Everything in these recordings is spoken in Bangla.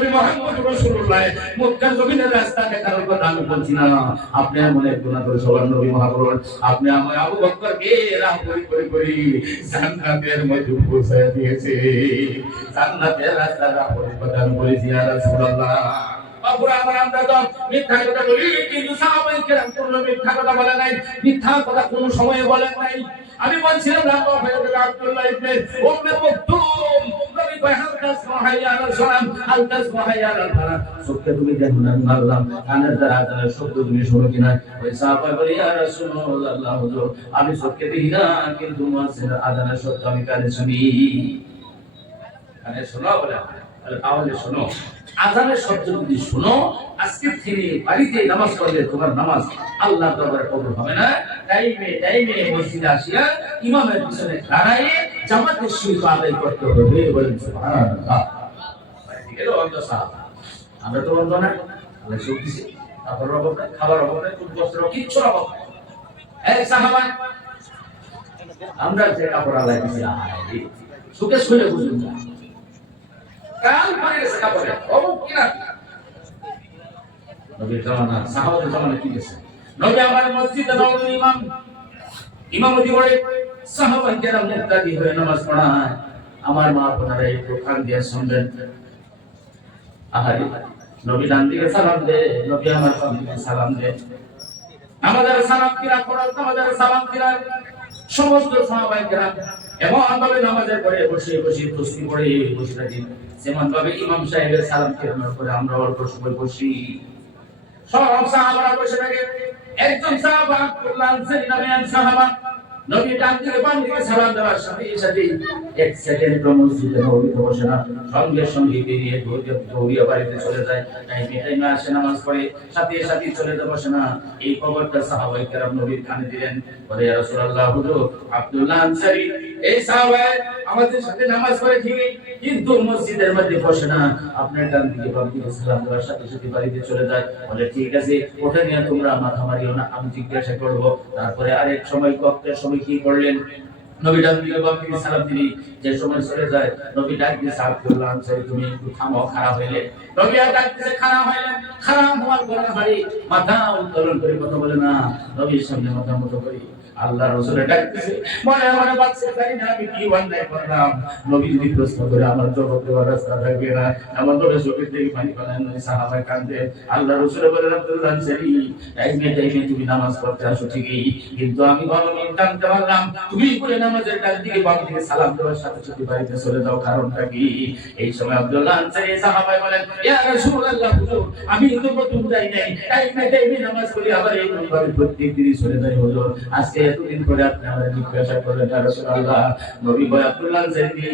নবী মুহাম্মদ রাসূলুল্লাহ মক্কার জমিনের রাস্তা দেখার কথা আমি বলছি না। আপনি মনে গুনাহ করে সবার নবী মুহাম্মদ, আপনি আমার আবু বকরকে রাহ করি জান্নাতের মধ্যে পৌঁছে দিয়েছে। জান্নাতের রাস্তাটা পরিবর্তন করেছি ইয়া রাসূলুল্লাহ। বাবুরা আমার আমরা তো মিথ্যা কথা বলি, কিন্তু সাহাবায়ে কেরাম কোনো মিথ্যা কথা বলে নাই, মিথ্যা কথা কোনো সময়ে বলেন নাই। আমি বলছিলাম রাব্বা ফায়দা আব্দুল্লাহ ইবনে উম্মে মাকতুম নবী বাহার কাছে হাইয়া আলাল সালাম আল তাসমা হাইয়া আলাল ফালাহ। সত্যি তুমি দেখো না মারলাম কানের দ্বারা আজানের শব্দ তুমি শুনো কিনা? ওই সাহাবা বলে ইয়া রাসূলুল্লাহ হুজুর আমি চোখে দেখি না, কিন্তু মুয়াজ্জিনের আজানের শব্দ আমি কানে শুনি। কানে শোনো বলে তাহলে শোনো, আজানের শব্দ যদি শোনো আজকে থেকে বাড়িতে নামাজ পড়লে তোমার নামাজ আল্লাহর দরবারে কবুল হবে না। টাইমে মসজিদে আসিয়া ইমামের পিছনে দাঁড়ায়ে জামাতের সহিত আদায় করতে হবে। বলেন সুবহানাল্লাহ। এলো অন্ত সাহাবা, আমরা তো অন্ত না, আল্লাহ শক্তি দিয়েছে, তারপর অভাব নাই, খাবার অভাব নাই, বস্ত্র কিচ্ছু অভাব নাই। এই সাহাবা আমরা যে কাপড় আল্লাহ দিয়েছে আহারে সুখে শুয়ে বুঝুন না, কাল পরে গেছে কাপড়ে অভাব কিনা। নবীর জামানা সাহাবাদের জামানা কি গেছে, নবী আমার মসজিদে নববী ইমামতি করে সাহাবায়ে কেরাম মুক্তাদি হয়ে নামাজ পড়ায়। আমার মা বোনেরা একটু কান দিয়ে শুনবেন। আহারে নবী ডান দিকে সালাম দে, নবী আমার বাম দিকে সালাম দে। আমাদের সালাম কিরা করার, আমাদের সালাম কিরা সমস্ত সাহাবায়ে কেরাম এমন ভাবে নামাজের পরে বসে প্রস্তুতি করে বসে থাকি, যেমন ভাবে ইমাম সাহেবের সালাম ফেরানোর পরে আমরা অল্প সময় বসি। সব সাহাবারা বসে থাকে। একজন সাহাবা আব্দুল্লাহ আনসারী নামে এক সাহাবা নবী ডান দিকে বাম দিকে সালাম দেওয়ার সাথে সাথে এক সেকেন্ড মসজিদে নববীতে বসে না, সঙ্গে সঙ্গে বেরিয়ে দৌড়িয়ে বাড়িতে চলে যায়। টাইমে আসে নামাজ পড়ে, সাথে সাথে চলে যায়, বসে না। এই খবরটা সাহাবায়ে কেরাম নবীর কানে দিলেন। বলে ইয়া রাসূলুল্লাহ হুজুর আব্দুল্লাহ আনসারী এই সাহাবা আমাদের সাথে নামাজ পড়ে ঠিকই, কিন্তু মসজিদের মধ্যে বসে না, আপনার ডান দিকে বাম দিকে সালাম দেওয়ার সাথে সাথে বাড়িতে চলে যায়। বলে ঠিক আছে, ওটা নিয়ে তোমরা মাথা মারিও না, আমি জিজ্ঞাসা করব। তারপরে আরেক সময় কষ্টের সময় কি করলেন, নবী ডান দিকে বাম দিকে সালাম দিলি, যে সময় চলে যায় নবী ডাক দিয়ে আব্দুল্লাহ আনসারী তুমি একটু থামো, খারাপ হইলে। নবী আর ডাক দিয়ে খারাপ হইলেন, খারাপ হওয়ার পরে ভাই মাথা উত্তোলন করে কথা বলে না, নবীর সামনে মাথা মতো করি আল্লাহ রাসূলের ডাক দিয়েছে। মনে বাচ্চা জানি না আমি কি অন্যায় করলাম। নবী যদি প্রশ্ন করে আমার জবাব দেওয়ার রাস্তা থাকবে না, এমন করে চোখের থেকে পানি ফেলেন। সাহাবায়ে কাঁদে, আল্লাহ রাসূল বলেন আব্দুল্লাহ আনসারী টাইমে তুমি নামাজ পড়তে আসো ঠিকই, কিন্তু আমি গরমে জানতে পারলাম তুমি করে নামাজের ডান দিকে বাম দিকে সালাম দেওয়ার সাথে সাথে বাড়িতে চলে যাও, কারণটা কি? এই সময় আব্দুল্লাহ আনসারী সাহাবায়ে বলেন ইয়া রাসূলুল্লাহ হুজুর আমি তো প্রথম যাই নাই, টাইমে নামাজ পড়ি, আবার এই ভাবে প্রত্যেক দিনই চলে যাই হুজুর। আজকে এতদিন পরে আপনি আমাকে জিজ্ঞাসা করলেন ইয়া রাসূলুল্লাহ। নবী বলে আব্দুল্লাহ আনসারী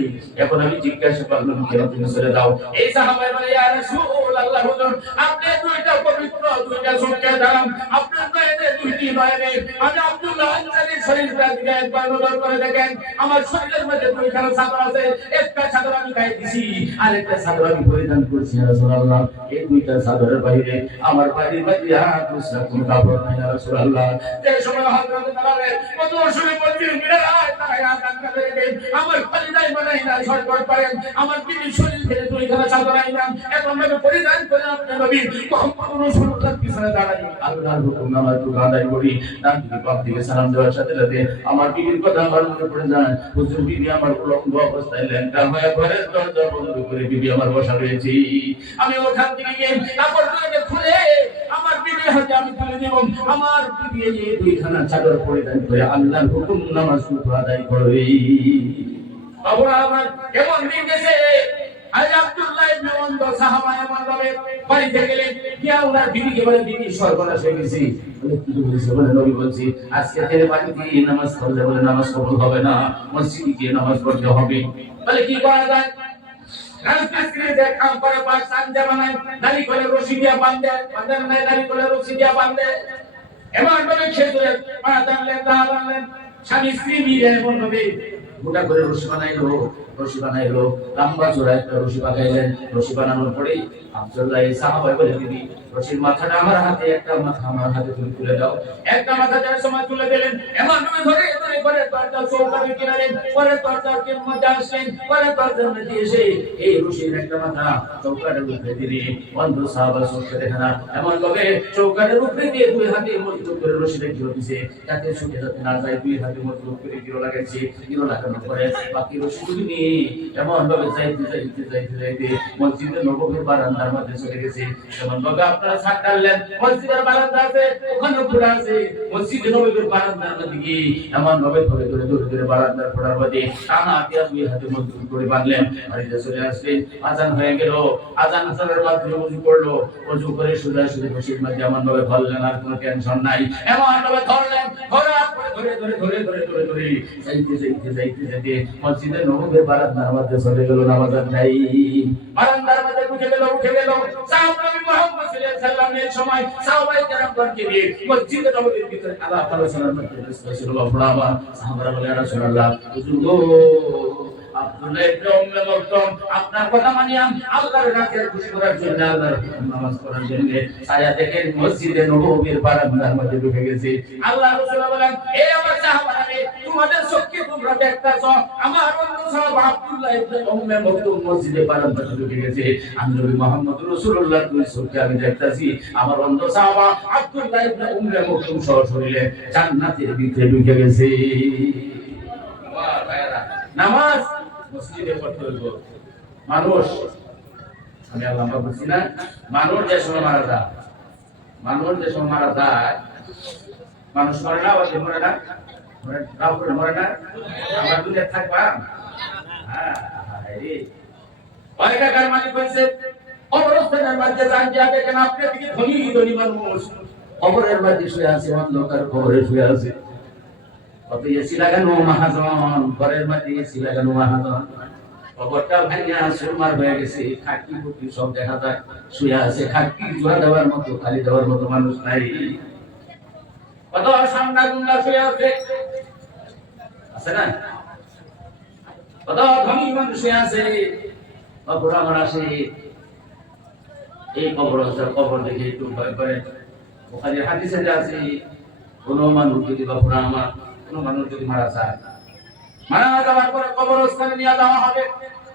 এখন আমি জিজ্ঞাসা করলাম কেন তুমি চলে যাও? এই সাহাবায়ে বলে ইয়া রাসূলুল্লাহ হুজুর আপনি দুইটা পবিত্র দুইটা সুখে দাম, আপনার নয়নে দুইটি নয়নে আমি আব্দুল্লাহ আনসারীর শরীরটা দিকে একবার নজর করে দেখেন, আমার শরীরের মধ্যে দুইখানা চাদর আছে, একটা চাদর আমি গায়ে দিছি আর একটা চাদর আমি পরিধান করছি ইয়া রাসূলুল্লাহ। এই দুইটা চাদরের বাইরে আমার বাড়ির বাইরে আর কোনো কাপড় নাই ইয়া রাসূলুল্লাহ। যে সময় হযরত তাআলা কত শুনে বলছেন মিরাজ তারা আকাঙ্ক্ষা করে আমার পরিধান বানাই না সরকার পারেন, আমার বিবি শরীর থেকে দুইখানা চাদর আইলাম, এখন আমি পরিধান করে আপনার নবী মুহাম্মদ রাসূলুল্লাহর পিছনে দাঁড়াই আল্লাহর হুকুম নামাজ আদায় করি। ডান দিকে বাম দিকে সালাম দেওয়ার সাথে সাথে আমার বিবির কথা আমার মনে পড়ে যায়। হুজুর বিবি আমার উলঙ্গ অবস্থায় ল্যাংটা হয়ে ঘরের দরজা বন্ধ করে বিবি আমার বসা রয়েছে। আমি ওখান থেকে গিয়ে কাপড়টাকে খুলে আমার বিবির হাতে আমি তুলে দেব, আমার বিবি এই দুইখানা চাদর পরিধান করে আল্লাহর হুকুম নামাজ আদায় করবে। বাবা আমার কেমন দিন গেছে। আজ আব্দুল্লাহ ইবনে ওয়ান্দ সাহাবা এমন ভাবে বাড়িতে গেলেন, গিয়া ওনার বিবিকে বলে বিবি সর্বনাশ হয়ে গেছে। বলে কি বলেছে? বলে নবী বলছি আজকে থেকে বাড়িতে নামাজ পড়লে বলে নামাজ কবুল হবে না, মসজিদে গিয়ে নামাজ পড়তে হবে। বলে কি করা যায়? রাজমিস্ত্রি যে কাম করে পাঁচ সাঞ্জা বানায়, নারী করে রশি দিয়া বাঁধে, বাঁধেন নাই নারী করে রশি দিয়া বাঁধে, এমন ভাবে খেজুরে পা টানলেন, দা আনলেন, স্বামী স্ত্রী মিলে এমন ভাবে গোটা করে রশি বানাইলো। রশি বানাইলো, লম্বা চূড়া একটা রশি বানাইলেন। রশি বানানোর পরেই আব্দুল্লাহ সাহাবা বলে, দিদি রশির মাথাটা আমার হাতে, একটা মাথা আমার হাতে তুমি তুলে দাও। একটা মাথা যার সময় তুলে দিলেন, এমন ভাবে ধরে ধরে করে দরজা চৌকাঠে কিনারে পরে দরজার মধ্যে আসলেন, পরে দরজার মধ্যে এসে এই রশির একটা মাথা চৌকাঠের উপরে দিলে বন্ধু সাহাবা চোখে দেখে না, এমন ভাবে চৌকাঠের উপরে দিয়ে দুই হাতে মজবুত করে রশিটা ঘিরে দিছে, যাতে শুকে যাতে না যায়। দুই হাতে মজবুত করে ঘিরে লাগাইছে। ঘিরে লাগানোর পরে বাকি রশিগুলি নিয়ে এমন ভাবে যাইতে যাইতে যাইতে যাইতে মসজিদে নববীর বারান্দার মধ্যে চলে গেছে। এমন ভাবে আপনারা ছাদ টানলেন, মসজিদের বারান্দা আছে, ওখানে ঘোড়া আছে, মসজিদে নববীর বারান্দার মধ্যে গিয়ে এমন ভাবে ধরে ধরে ধরে ধরে বারান্দার ঘোড়ার মধ্যে টানা হাতে দুই হাতে মজবুত করে বাঁধলেন। বাড়িতে চলে আসলেন, আজান হয়ে গেল। আজান হাজারের মাধ্যমে উযু করলো, উযু করে সোজা সোজা রশির মধ্যে এমন ভাবে ধরলেন, আর কোনো টেনশন নাই। এমন ভাবে ধরলেন, ধরার পরে ধরে ধরে ধরে ধরে ধরে ধরে যাইতে যাইতে যাইতে যাইতে মসজিদে নববীর বারান্দার মধ্যে চলে গেল। নামাজ নাই, বারান্দার মধ্যে উঠে গেল। সাহাবা মুহাম্মদ সাল্লাল্লাহু আলাইহি ওয়াসাল্লামের সময় সাহাবায়ে কেরামকে নিয়ে মসজিদে নববীর ভিতরে আলাপ আলোচনার মধ্যে রাসূলুল্লাহ পড়াবা। সাহাবারা বলে, ইয়া রাসূলুল্লাহ, হুজুর গো, আব্দুল্লাহ ইবনে উম্মে মাকতুম আপনার কথা মানিয়াম আল্লাহর রাতে খুশি করার জন্য, আল্লাহর নামাজ পড়ার জন্য ছায়া থেকে মসজিদে নববীর বারান্দার মধ্যে ঢুকে গেছে। আল্লাহ রাসূল বলেন, এ আমার সাহাবারা, তোমাদের চোখে তোমরা দেখতাছো আমার বন্ধু সাহাবা আব্দুল্লাহ ইবনে উম্মে মাকতুম মসজিদে বারান্দাতে ঢুকে গেছে। আমি নবী মুহাম্মদ রাসূলুল্লাহ দুই চোখে আমি দেখতাছি আমার বন্ধু সাহাবা আব্দুল্লাহ ইবনে উম্মে মাকতুম সরাসরি জান্নাতের ভিতরে ঢুকে গেছে। বাহ ভাইরা, নামাজ মসজিদে পড়তে হইব। মানুষ, আমি আল্লাহ বলছি না, মানুষ যে সময় মারা যায়, মানুষ যে সময় মারা যায়, মানুষ মরে না, ওই মরে না, মরে না, আমরা দুনিয়া থাকবা। হ্যাঁ, অনেক টাকার মালিক হয়েছে, কবরস্থানের মধ্যে যান, যে আগে কেন আপনার দিকে ধনী ধনী মানুষ কবরের মধ্যে শুয়ে আছে, অন্ধকার কবরে শুয়ে আছে। কত এসি লাগানো মহাজন, ঘরের মধ্যে এসি লাগানো মহাজন, কবরটা ভাঙিয়া সুরমার হয়ে গেছে, খাটকি ফুটকি সব দেখা যায়, শুয়ে আছে। খাটকি জোড়া দেওয়ার মতো, খালি দেওয়ার মতো মানুষ নাই। কত সামনা গুন্ডা শুয়ে আছে, আছে না? কত ধনী মানুষ শুয়ে আছে, কবর আমার আসে। এই কবর দেখে একটু ভয় করে। ওখানে হাদিসে আছে, কোন মানুষ যদি বাপুরা আমার, কোন মানুষ যদি মারা যায়, মারা যাওয়ার পরে কবরস্থানে নিয়ে যাওয়া হবে,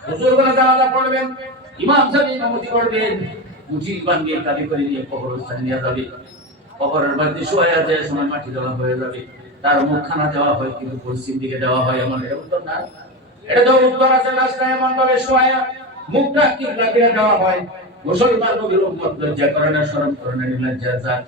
হুজুরগণ জানাজা পড়বেন, ইমাম সাহেব ইমামতি করবেন, মুজিব বানিয়ে কালি করে নিয়ে কবরস্থানে নিয়ে যাবে। কবরের মধ্যে শুয়ে আছে, সময় মাটি দেওয়া হয়ে যাবে, তার মুখখানা দেওয়া হয় কিন্তু পশ্চিম দিকে দেওয়া হয়। এমন এটা উত্তর না, এটা তো উত্তর আছে। লাশটা এমন ভাবে শুয়ে মুখটা কিবলা দিয়ে দেওয়া হয়। মুসলমান নবীর উম্মত লজ্জা করে না, শরম করে না, নির্লজ্জা জাত।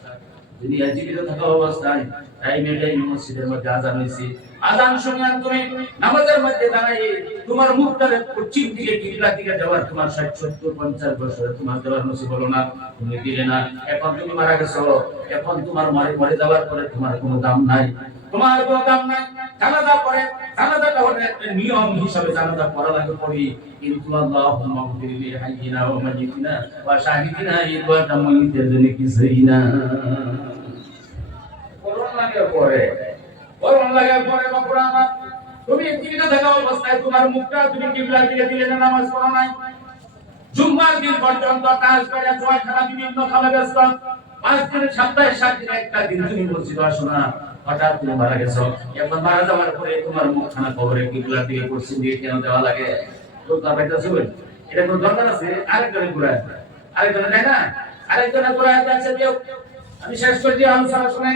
দুনিয়া জীবিত থাকা অবস্থায় টাইমে মসজিদের মধ্যে আযান হইছে, আযান শুনে তুমি নামাজের মধ্যে দাঁড়িয়ে তোমার মুখটা পশ্চিম দিকে কিবলা দিকে দেওয়ার তোমার 60 70 50 বছরে তোমার দেওয়ার নসিব হলো না, তুমি দিলে না। এখন তুমি মারা গেছো, এখন তোমার মরে যাওয়ার পরে তোমার কোনো দাম নাই, তোমার কোনো দাম নাই। জানাজা পড়ে, জানাজাটা একটা নিয়ম হিসাবে জানাজা পড়া লাগে, পড়ি, কিন্তু আল্লাহুম্মা গফিরলি হাইয়িনা ওয়া মাইয়িতিনা ওয়া শাহিদিনা, এই দোয়াটা মাইয়িতের জন্য কিছুই না। করুন লাগে পড়ে, করুন লাগে পড়ে। বাপুরা আমার, তুমি জীবিত থাকা অবস্থায় তোমার মুখটা তুমি কিবলার দিকে দিলে না, নামাজ পড়া নাই। জুম্মার দিন পর্যন্ত কাজ করে জয়খানা বিভিন্ন কামে ব্যস্ত, 5 দিনের সপ্তাহে 7 দিন একটা দিন তুমি মসজিদে আসো না। হঠাৎ তুমি মারা গেছো, এখন মারা যাওয়ার পরে তোমার মুখখানা কবরে কিবলার দিকে পশ্চিম দিকে কেন দেওয়া লাগে? তো তার একটা শুনুন, এটা কোনো দরকার আছে? আরেকজনের ঘুরায়, আরেকজনের দেয় না, আরেকজনের ঘুরায় যাচ্ছে। আমি শেষ করে দিয়ে আলোচনা শুনে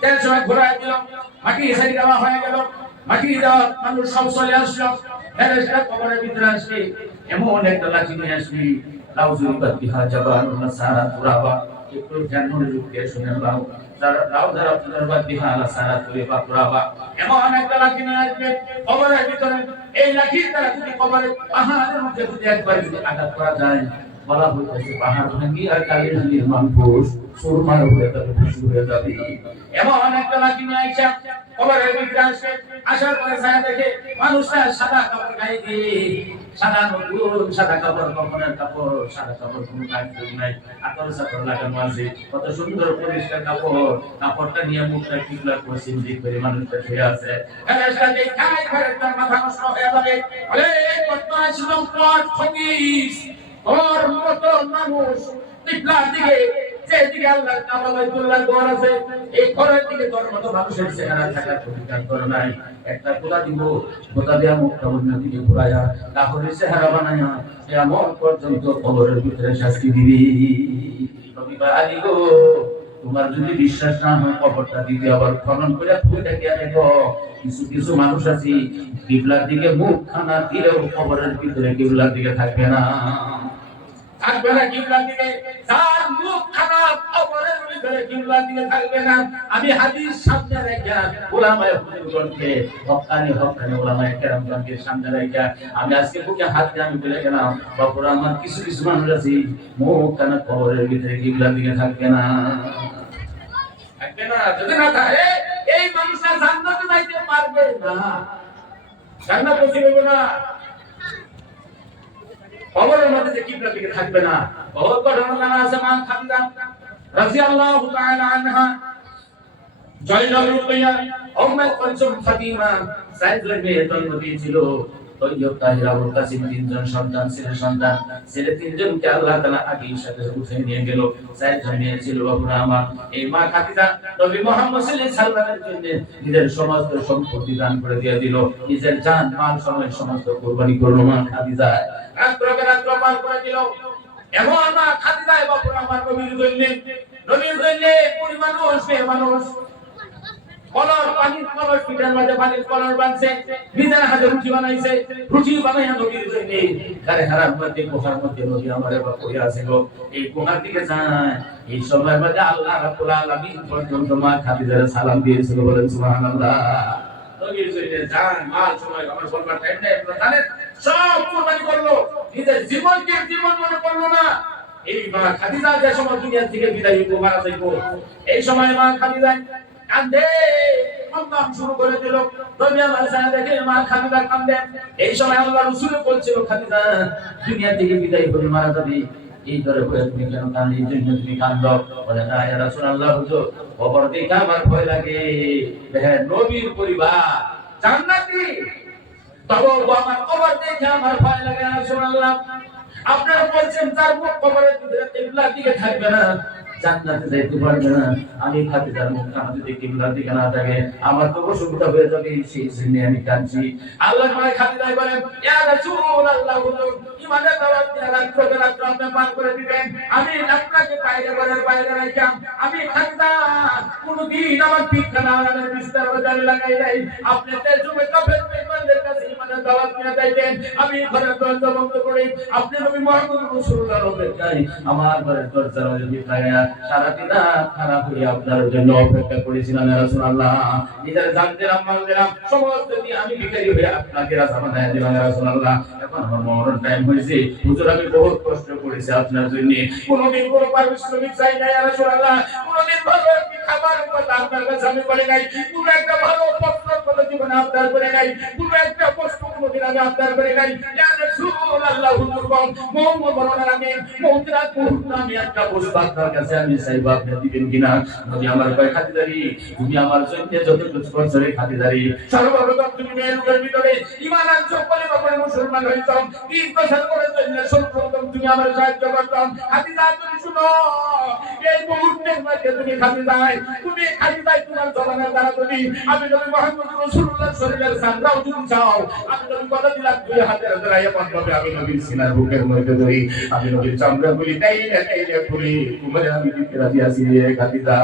তেল সময় ঘুরায় দিলাম, মাটি সাইড দেওয়া হয়ে গেল, মাটি দেওয়া মানুষ সব চলে আসলো, ফেরেশতা কবরের ভিতরে আসবে, এমন একটা লাঠি নিয়ে আসবি, লাউজুল বাতিহা জাবানুন সারা তুরাবা, একটু জানুন লুকিয়ে শুনে লাও যারা আপনার বাতিহা আলা সারা তুরাবা, এমন একটা লাঠি নিয়ে আসবে কবরের ভিতরে। এই লাঠির দ্বারা যদি কবরের পাহাড়ের মধ্যে যদি একবার যদি আঘাত করা যায়, বলা হইতেছে পাহাড় ভাঙি আর কালের নির্মাণ কোষ সুরমার হয়ে যাবে, খুশি হয়ে যাবে। এমন একটা লাঠি নিয়ে আইসা কবরের ভিতরে আসে, আসার পরে ছায়া দেখে মানুষটা সাদা কাপড় গায়ে দিয়ে সাদা নতুন সাদা কাপড়, কফনের কাপড়, সাদা কাপড়, কোনো কাজ নাই, আতর সাতর লাগানো আছে, কত সুন্দর পরিষ্কার কাপড়। কাপড়টা নিয়ে মুখটা কিবলা পশ্চিম দিক করে মানুষটা শুয়ে আছে। ফেরেশতা দেখায় ফেরেশতার মাথা নষ্ট হয়ে যাবে। আরে বদমাশ লম্পট ফকিস, ওর মতো মানুষ কিবলার দিকে, যেদিকে আল্লাহর কাবা বাইতুল্লাহর ঘর আছে, এই ঘরের দিকে তোর মতো মানুষের চেহারা থাকার অধিকার তোর নাই। একটা গোলা দিব, গোলা দেওয়া মুখটা অন্য দিকে ঘুরাইয়া কাপড়ের চেহারা বানাইয়া এমন পর্যন্ত কবরের ভিতরে শাস্তি দিবি। আলী গো, তোমার যদি বিশ্বাস না হয় কবরটা দিতে আবার খনন করে ফুলটা গিয়ে দেখো। কিছু কিছু মানুষ আছে কিবলার দিকে মুখ খানা দিলেও কবরের ভিতরে কিবলার দিকে থাকবে না, থাকবে না কিবলার দিকে। তার মুখ খারাপ কবরের ভিতরে কিবলার দিকে থাকবে না। আমি হাদিস সামনে রেখে উলামায়ে হুজুরগণকে, হক্কানি উলামায়ে কেরামগণকে সামনে রেখে আমি আজকে বুকে হাত দিয়ে আমি বলে গেলাম, বাপুরা আমার কিছু কিছু মানুষ আছে মুখ খানা কবরের ভিতরে কিবলার দিকে থাকবে না, থাকবে না। যদি না থাকে এই মানুষরা জান্নাতে যাইতে পারবে না, জান্নাত নসিব হবে না। কবরের মধ্যে যে কিবলার দিকে থাকবে না। বহুত ঘটনা আছে। মা খাদিজা রাদিয়াল্লাহু তাআলা আনহা, জয়নব রুকাইয়া, উম্মে কুলসুম, ফাতিমা, সাইয়েদুল মেয়ে জন্ম দিয়েছিল। তৈয়ব, তাহিরা, আবুল কাসিম তিনজন সন্তান, ছেলে তিনজনকে আল্লাহ তাআলা আগেই সাথে উঠে নিয়ে গেল। চারজন মেয়ে ছিল বাবুরা আমার। এই মা খাদিজা নবী মুহাম্মদ সাল্লাল্লাহু আলাইহি সাল্লামের জন্য নিজের সমস্ত সম্পত্তি দান করে দিয়ে দিল, নিজের জান মাল সমস্ত কুরবানি করলো মা খাদিজা। রাত্র পার করে দিল। এমন মা খাদিজা বাবুরা আমার নবীর জন্য পুরি মানুষ, মেয়ে মানুষ, কলর পানির কলর, পিঠার মাঝে পানির কলর বানছে, নিজের হাতে রুটি বানাইছে, রুটি বানাইয়া নবীর জন্য গারে হারার মধ্যে গুহার মধ্যে নবী আমার এবার পড়ে আছে গো। এই গুহার দিকে যায়, এই সময়ের মধ্যে আল্লাহ রাব্বুল আলামিন পর্যন্ত মা খাদিজার সালাম দিয়েছিল, বলেন সুবহানাল্লাহ। নবীর জন্য জান মাল সময় আমার বলবার টাইম নেই, আপনারা জানেন সব কুরবানি করলো, নিজের জীবনকে জীবন মনে করলো না। এই মা খাদিজা যে সময় দুনিয়া থেকে বিদায় হইব, মারা যাইব, এই সময় মা খাদিজা কান্দে, কান্না শুরু করে দিল। দুনিয়া মাঝে দেখে মা খাদিজা কান্দে। এই সময় আল্লাহ রাসূল বলছিল, খাদিজা দুনিয়া থেকে বিদায় হয়ে মারা যাবে, এই ধরে বলে তুমি কেন কাঁদো, এই জন্য তুমি কাঁদো? বলে না ইয়া রাসূলুল্লাহ, হুজুর কবর দেখে আমার ভয় লাগে। দেখেন নবীর পরিবার জান্নাতি, তবে আমার কবর দেখে আমার ভয় লাগে রাসূলুল্লাহ। আপনারা বলছেন তার মুখ কবরের ভিতরে কিবলার দিকে থাকবে না, জান্নাতে যাইতে পারবে না। আমি খাদিজার মুখ আমার যদি কিবলার দিকে না থাকে আমার তো অসুবিধা হয়ে যাবে, সেই জন্য আমি কাঁদছি। আল্লাহ পাক খাদিজা বলেন, ইয়া রাসূলুল্লাহ, হুজুর ইমানের দাওয়াত দিয়ে রাত্র আপনি পার করে দিবেন, আমি আপনাকে বাইরে রাখলাম। আমি খাদিজা কোনদিন আমার পিঠখানা আমার বিস্তার বাজারে লাগাই নাই। আপনি তেজুমে কাফের বেঈমানদের কাছে ইমানের দাওয়াত নিয়ে যাইতেন, আমি ঘরের দরজা বন্ধ করে আপনি নবী মুহাম্মদ রাসূলুল্লাহর অপেক্ষায় আমার ঘরের দরজা লাগায়া সারাদিন খারাপ হয়ে আপনার জন্য অপেক্ষা করেছিলাম ইয়া রাসূলুল্লাহ। নিজের জান দিলাম, মাল দিলাম, সমস্ত দিয়ে আমি ভিখারি হয়ে আপনাকে রাজা বানায়া দিলাম ইয়া রাসূলুল্লাহ। এখন আমার মরণ টাইম হয়েছে, হুজুর আমি বহুত কষ্ট করেছি আপনার জন্য, কোনদিন কোনো পারিশ্রমিক চাই না ইয়া রাসূলুল্লাহ, কোনদিন ভালো একটি খাবার কথা আপনার কাছে আমি বলে নাই, কোন একটা ভালো প্রশ্ন করে জীবনে আপনার করে নাই, কোন একটা প্রশ্ন কোনদিন আমি আপনার করে নাই ইয়া রাসূলুল্লাহ। হুজুর বল মুহাম্মদ বলার আগে মুহূর্তে আমি একটা প্রশ্ন আপনার কাছে আমি চাইবো, আপনি দিবেন কিনা? নবী আমার কয়, খাদিজারি তুমি আমার জন্য যত কিছু করছো রে খাদিজারি, সর্বপ্রথম তুমি মেয়ের ভিতরে ঈমান আনছো, বলে বাবা মুসলমান হইছো, 3 বছর করে জন্য সর্বপ্রথম তুমি আমার সাহায্য করছো। খাদিজা তুমি শুনো, এই মুহূর্তের মধ্যে তুমি খাদিজাই তোমার জবানের দ্বারা তুমি আমি নবী মুহাম্মদ রাসূলুল্লাহ শরীরের সামরাও তুমি চাও, আমি নবী কথা দিলাম দুই হাতের ধরাইয়া পাঠাবে, আমি নবীর সিনার বুকের মধ্যে ধরি, আমি নবীর চামড়া গুলি তাই খুলি তোমারে আমি দিতে রাজি আছি রে খাদিজা।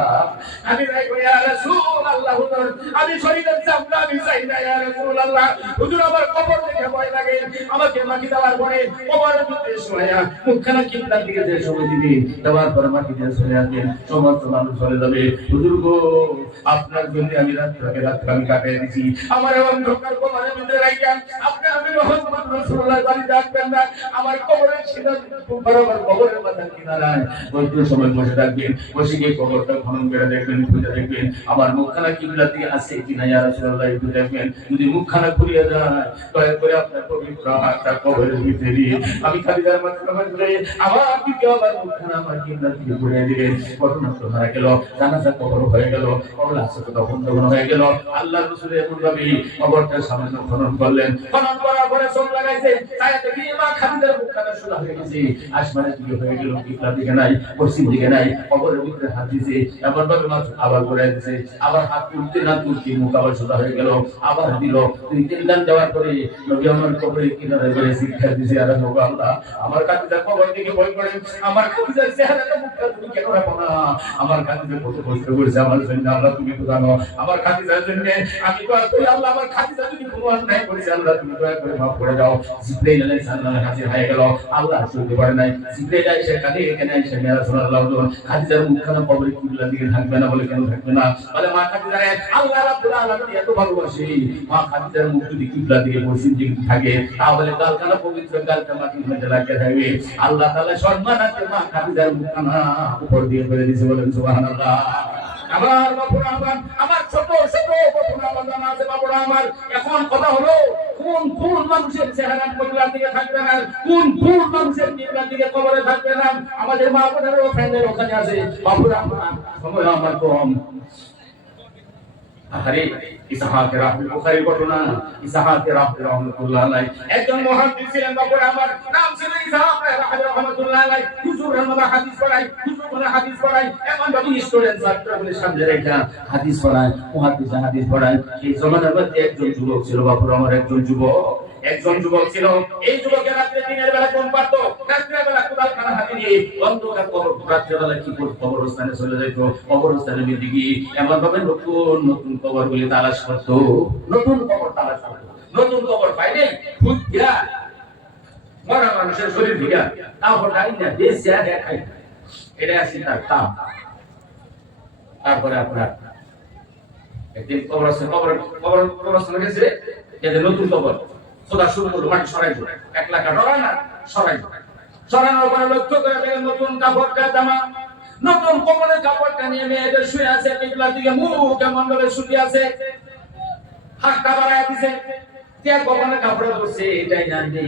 আমি ভাই ইয়া রাসূলুল্লাহ, হুজুর আমি শরীরের চামড়া আমি চাই না ইয়া রাসূলুল্লাহ, হুজুর আমার কবর দেখে ভয় লাগে, আমাকে মাটি দেওয়ার পরে কবরের মধ্যে শোয়া মুখখানা কিবলার দিকে যে সময় দিবি, দেওয়ার পর মাটি দিয়ে চলে আসবে, সমস্ত মানুষ চলে যাবে। হুজুর গো আপনার জন্য আমি রাত আমি কাটিয়ে দিছি, আমার অন্ধকার কবরের ভিতরে রাইখা আপনি নবী মুহাম্মদ রাসূলুল্লাহ বাড়িতে আসবেন না, আমার কবরের সিনার বরাবর কবরের মাথা কিনারায় একটু সময় বসে থাকবেন, বসে গিয়ে কবরটা খনন করে দেখবেন, খুঁজে দেখবেন আমার মুখখানা কিবলা দিকে আছে কিনা ইয়া রাসূলুল্লাহ, একটু দেখবেন। যদি মুখখানা ঘুরিয়ে যায় দয়া করে আপনার পবিত্র হাতটা কবরের ভিতরে দিয়ে আমি খাদিজার মাথার মধ্যে আবার দ্বিতীয় আবার মুখখানা আমার কিবলা দিকে ঘুরিয়ে দিলেন। ঘটনা তো হয়ে গেল, জানাজা কবর হয়ে গেল, কবর আছে তো তখন হয়ে গেল। আল্লাহ রাসূল এমন ভাবে কবরটার সামনে খনন করলেন, খনন করার পরে চোখ লাগাইছে, তাইতে দিয়ে মা খাদিজার মুখখানা সোজা হয়ে গেছে, আসমানের দিকে হয়ে গেল, কিবলা দিকে নাই, পশ্চিম দিকে নাই, কবরের ভিতরে হাত দিয়েছে, এমন ভাবে মাথা আবার ঘুরিয়ে দিয়েছে, আবার হাত তুলতে না তুলতে মুখ আবার সোজা হয়ে গেল, আবার দিল। দুই তিন দান দেওয়ার পরে নবী আমার কবরের কিনারে বসে শিক্ষা দিয়েছে, আর আল্লাহ আমার খাদিজার কবর দিকে ভয় করে, আমার খাদিজার চেহারাটা মুখটা তুমি কেন রাখো না, আমার খাদিজা কত কষ্ট করেছে আমার জন্য, আল্লাহ তুমি তো জানো, আমার খাদিজার জন্য আমি দোয়া করি আল্লাহ আমার খাদিজা যদি কোনো অন্যায় করেছে আল্লাহ তুমি দয়া করে মাফ করে দাও। জিবরাইল আলাইহিস সালাম হাজির হয়ে গেল, আল্লাহ শুনতে পারে নাই, জিবরাইল এসে কাঁদে এখানে এসে ইয়া রাসূলুল্লাহ খাদিজার মুখখানা কবরের কিবলা দিকে থাকবে না, বলে কেন থাকবে না, বলে মা খাদিজা আল্লাহ রাব্বুল আলামিন এত ভালোবাসে, মা খাদিজার মুখ যদি কিবলা দিকে পশ্চিম দিকে থাকে তাহলে গালখানা পবিত্র, গালটা মাটির মধ্যে লাগিয়ে থাকবে, আল্লাহ তাআলা সম্মানার্থে মা খাদিজার মুখখানা উপর দিয়ে ফেলে দিয়েছে, বলেন সুবহানাল্লাহ। আমার বাপুরা আমার ছোট ছোট বাপুরা জানা আছে, বাপুরা আমার এখন কথা হলো কোন কোন মানুষের চেহারা কিবলার দিকে থাকবে না, কোন কোন মানুষের কিবলার দিকে কবরে থাকবে না, আমাদের মা বোনেরও ফ্যান্ডের ওখানে আছে। বাপুরা সময় আমার কম, আরে ইসহাক রাহমাতুল্লাহ বুখারীর ঘটনা, ইসহাক রাহমাতুল্লাহ আলাইহি একজন মুহাদ্দিস ছিলেন, বাপুরা আমার নাম ছিল ইসহাক রাহমাতুল্লাহ আলাইহি, হুজুর রহমাতুল্লাহ হাদিস পড়াই, হুজুর বলে হাদিস পড়াই, এমন ভাবে স্টুডেন্ট ছাত্রদের সামনে রেখে হাদিস পড়ায়, মুহাদ্দিস হাদিস পড়ায়। এই জমানার মধ্যে একজন যুবক ছিল, বাপুরা আমার একজন যুবক ছিল। এই যুবকের রাতে দিনের বেলা কোন পারতো, রাতের বেলা কোদালখানা হাতে নিয়ে অন্ধকার কবর, রাতের বেলা কি করতো, কবরস্থানে চলে যেত, কবরস্থানের মধ্যে গিয়ে এমন ভাবে নতুন নতুন কবরগুলি তালাশ করতো, নতুন কবর তালাশ করতো, নতুন কবর পাইলে খুদ দিয়া মরা মানুষের শরীর দিয়া তারপর ডাইন না দেশে দেখাই, এটা আছে তার কাম। তারপরে আপনার একদিন কবরস্থানে গেছে, এদের নতুন কবর খোদা শুরু করলো, মাটি সরাই দিল, 1 লাখ ডরায় না সরাই দিল, সরানোর পরে লক্ষ্য করে দেখেন নতুন কাপড়টা জামা, নতুন কবরের কাপড়টা নিয়ে মেয়েদের শুয়ে আছে, কিবলার দিকে মুখ কেমন ভাবে শুয়ে আছে, হাতটা বাড়ায় দিছে, কে কবরের কাপড় ধরছে এটাই জানবি।